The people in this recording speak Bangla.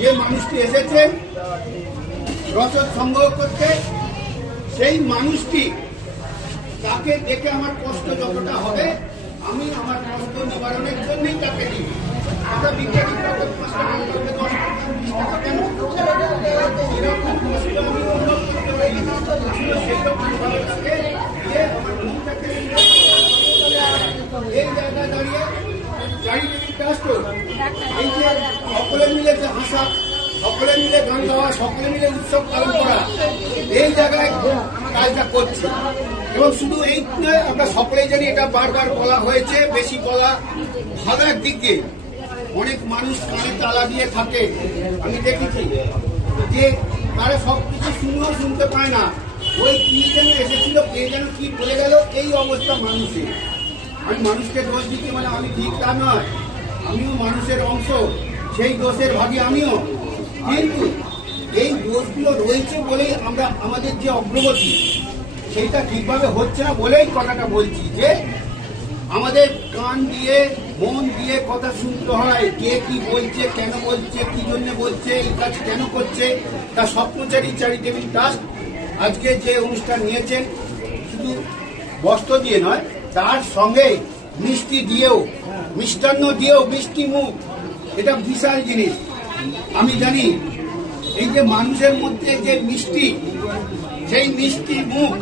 যে মানুষটি এসেছেন রসদ সংগ্রহ করতে, সেই মানুষটি তাকে দেখে আমার কষ্ট যতটা হবে, আমি আমার কষ্ট নিবারণের জন্যই তাকে চারিদিকে এই যে সকলে মিলে যে হাসা, সকলে মিলে গান গাওয়া, সকলে মিলে উৎসব পালন করা, এই জায়গায় কাজটা করছে। এবং শুধু এই নয়, আমরা সকলেই জানি এটা বারবার বলা হয়েছে, বেশি বলা ভালো একদিকে অনেক মানুষ কানে তালা দিয়ে থাকে। আমি দেখেছি যে তারা সব কিছু শুনেও শুনতে পায় না। ওই কি যেন এসেছিল, কে যেন কি বলে গেল, এই অবস্থা মানুষের। আমি মানুষকে দোষ দিতে মানে আমি ঠিক তা নয়। আমিও মানুষের অংশ, সেই দোষের ভাগী আমিও। কিন্তু এই দোষগুলো রয়েছে বলেই আমরা আমাদের যে অগ্রগতি, সেইটা ঠিকভাবে হচ্ছে না বলেই কথাটা বলছি যে, আমাদের কান দিয়ে, মন দিয়ে কথা শুনতে হয়, কে কি বলছে, কেন বলছে, কি জন্য বলছে, এই কাজ কেন করছে, তা স্বপ্নচারী চ্যারিটেবল ট্রাস্ট আজকে যে অনুষ্ঠান নিয়েছেন, শুধু বস্ত্র দিয়ে নয়, তার সঙ্গে মিষ্টি দিয়েও মিষ্টান্ন দিয়েও মিষ্টি মুখ, এটা বিশাল জিনিস। আমি জানি, এই যে মানুষের মধ্যে যে মিষ্টি, সেই মিষ্টি মুখ